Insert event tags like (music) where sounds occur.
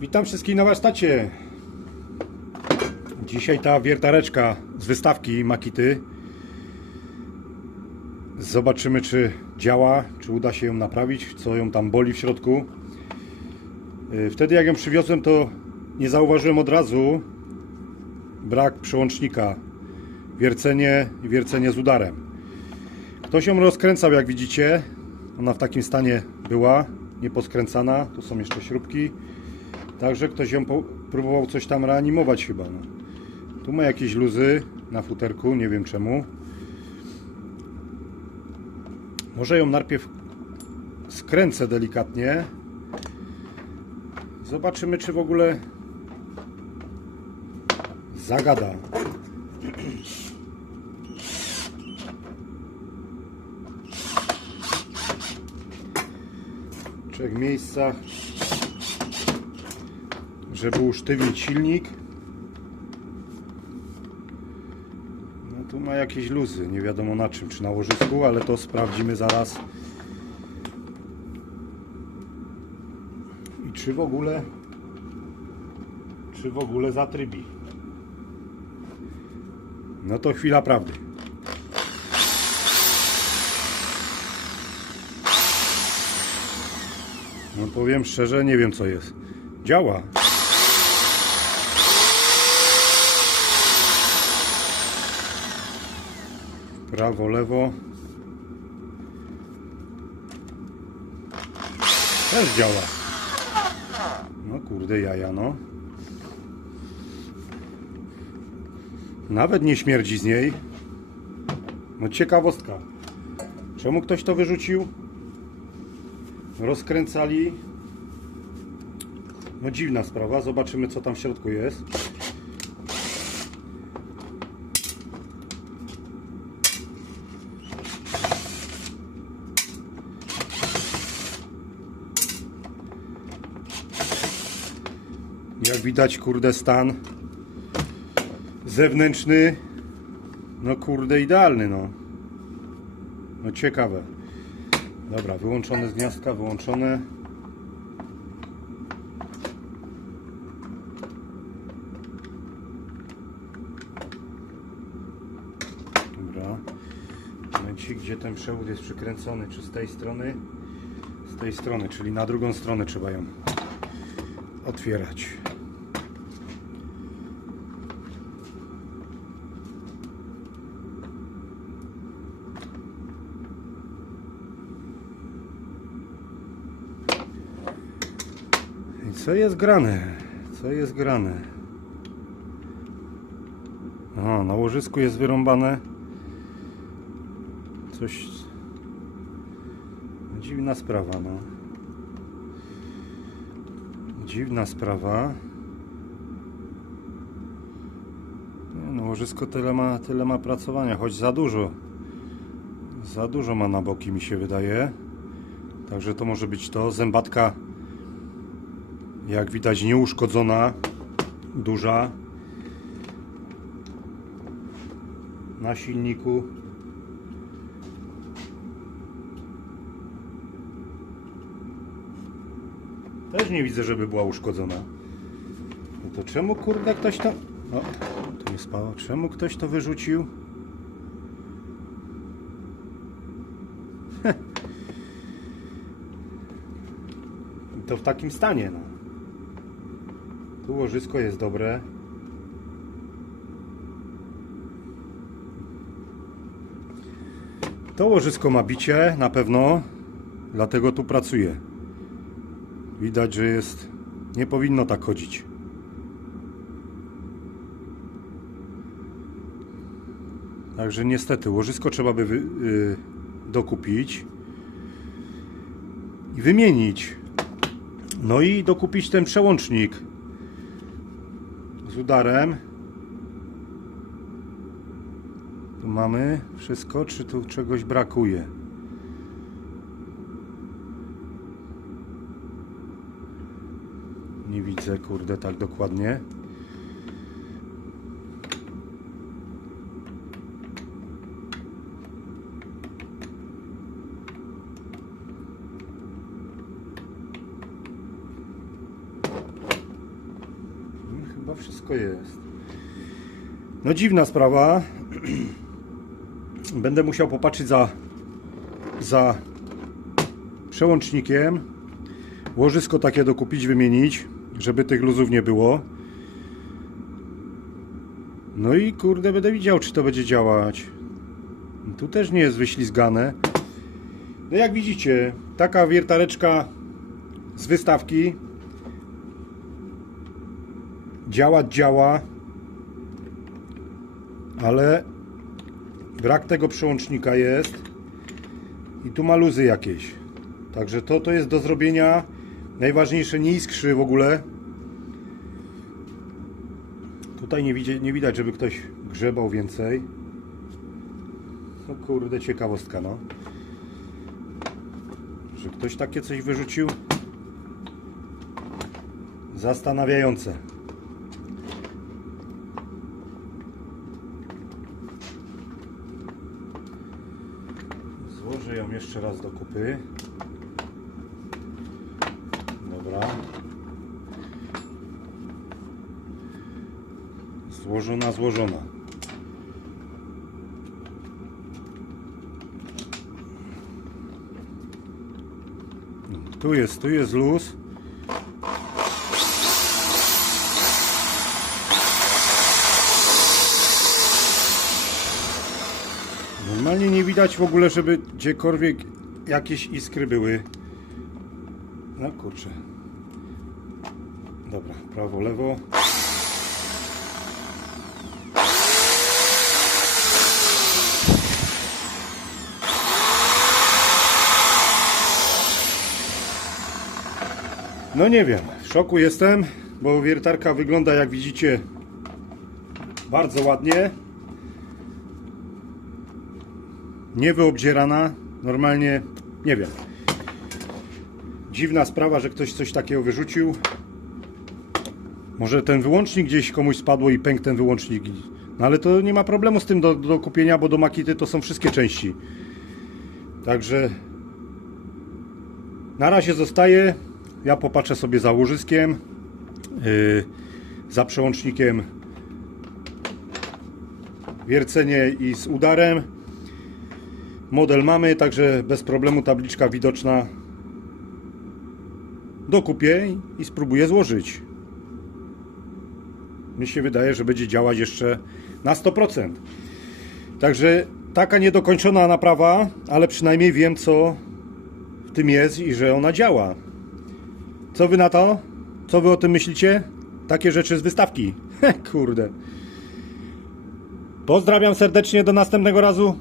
Witam wszystkich na warsztacie. Dzisiaj ta wiertareczka z wystawki Makity. Zobaczymy, czy działa, czy uda się ją naprawić, co ją tam boli w środku. Yy, Wtedy, jak ją przywiozłem, to nie zauważyłem od razu brak przełącznika. Wiercenie i wiercenie z udarem. Ktoś ją rozkręcał, jak widzicie. Ona w takim stanie była, nieposkręcana. Tu są jeszcze śrubki. Także ktoś ją próbował coś tam reanimować chyba. No. Tu ma jakieś luzy na futerku, nie wiem czemu. Może ją najpierw skręcę delikatnie. Zobaczymy, czy w ogóle zagada. W trzech miejscach żeby usztywnić silnik. No tu ma jakieś luzy, nie wiadomo na czym, czy na łożysku, ale to sprawdzimy zaraz. I czy w ogóle czy w ogóle zatrybi. No to chwila prawdy. No powiem szczerze, nie wiem co jest. Działa. Prawo, lewo. Też działa. No kurde jaja, no. Nawet nie śmierdzi z niej. No ciekawostka. Czemu ktoś to wyrzucił? Rozkręcali. No dziwna sprawa. Zobaczymy co tam w środku jest. Widać, kurde, stan zewnętrzny, no kurde, idealny, no. No ciekawe. Dobra, wyłączone z gniazdka, wyłączone. Dobra. Momencik, gdzie ten przewód jest przykręcony? Czy z tej strony? Z tej strony, czyli na drugą stronę trzeba ją otwierać. Co jest grane? Co jest grane? O, na łożysku jest wyrąbane coś dziwna sprawa, no. Dziwna sprawa. No, łożysko tyle ma, tyle ma pracowania, choć za dużo. Za dużo ma na boki, mi się wydaje. Także to może być to. Zębatka, jak widać, nieuszkodzona, duża. Na silniku. Też nie widzę, żeby była uszkodzona. No to czemu kurde ktoś to... To nie spało. Czemu ktoś to wyrzucił? (laughs) To w takim stanie, no. Tu łożysko jest dobre. To łożysko ma bicie, na pewno. Dlatego tu pracuję. Widać, że jest. Nie powinno tak chodzić. Także niestety, łożysko trzeba by wy, y, dokupić i wymienić. No i dokupić ten przełącznik udarem. Tu mamy wszystko, czy tu czegoś brakuje? Nie widzę, kurde, tak dokładnie. Chyba wszystko jest. No dziwna sprawa. (clears throat) Będę musiał popatrzeć za, za przełącznikiem. Łożysko takie dokupić, wymienić, żeby tych luzów nie było. No i kurde, będę widział, czy to będzie działać. Tu też nie jest wyślizgane. No jak widzicie, taka wiertareczka z wystawki działa, działa, ale brak tego przełącznika jest i tu ma luzy jakieś. Także to, to jest do zrobienia. Najważniejsze nie iskrzy w ogóle. Tutaj nie, widzi, nie widać, żeby ktoś grzebał więcej. No kurde, ciekawostka, no. Że ktoś takie coś wyrzucił. Zastanawiające. Złożę ją jeszcze raz do kupy. Dobra. Złożona, złożona. Tu jest, tu jest luz. Normalnie nie widać w ogóle, żeby gdziekolwiek jakieś iskry były. No kurczę. Dobra, prawo, lewo. No nie wiem, w szoku jestem, bo wiertarka wygląda jak widzicie bardzo ładnie. Niewyobdzierana, normalnie, nie wiem. Dziwna sprawa, że ktoś coś takiego wyrzucił. Może ten wyłącznik gdzieś komuś spadło i pękł ten wyłącznik. No ale to nie ma problemu z tym do, do kupienia, bo do Makity to są wszystkie części. Także na razie zostaje. Ja popatrzę sobie za łożyskiem, yy, za przełącznikiem wiercenie i z udarem. Model mamy, także bez problemu tabliczka widoczna. Dokupię i- spróbuję złożyć. Mi się wydaje, że będzie działać jeszcze na 100%. Także taka niedokończona naprawa, ale przynajmniej wiem, co w tym jest i że ona działa. Co wy na to? Co wy o tym myślicie? Takie rzeczy z wystawki. (laughs) Kurde. Pozdrawiam serdecznie, do następnego razu.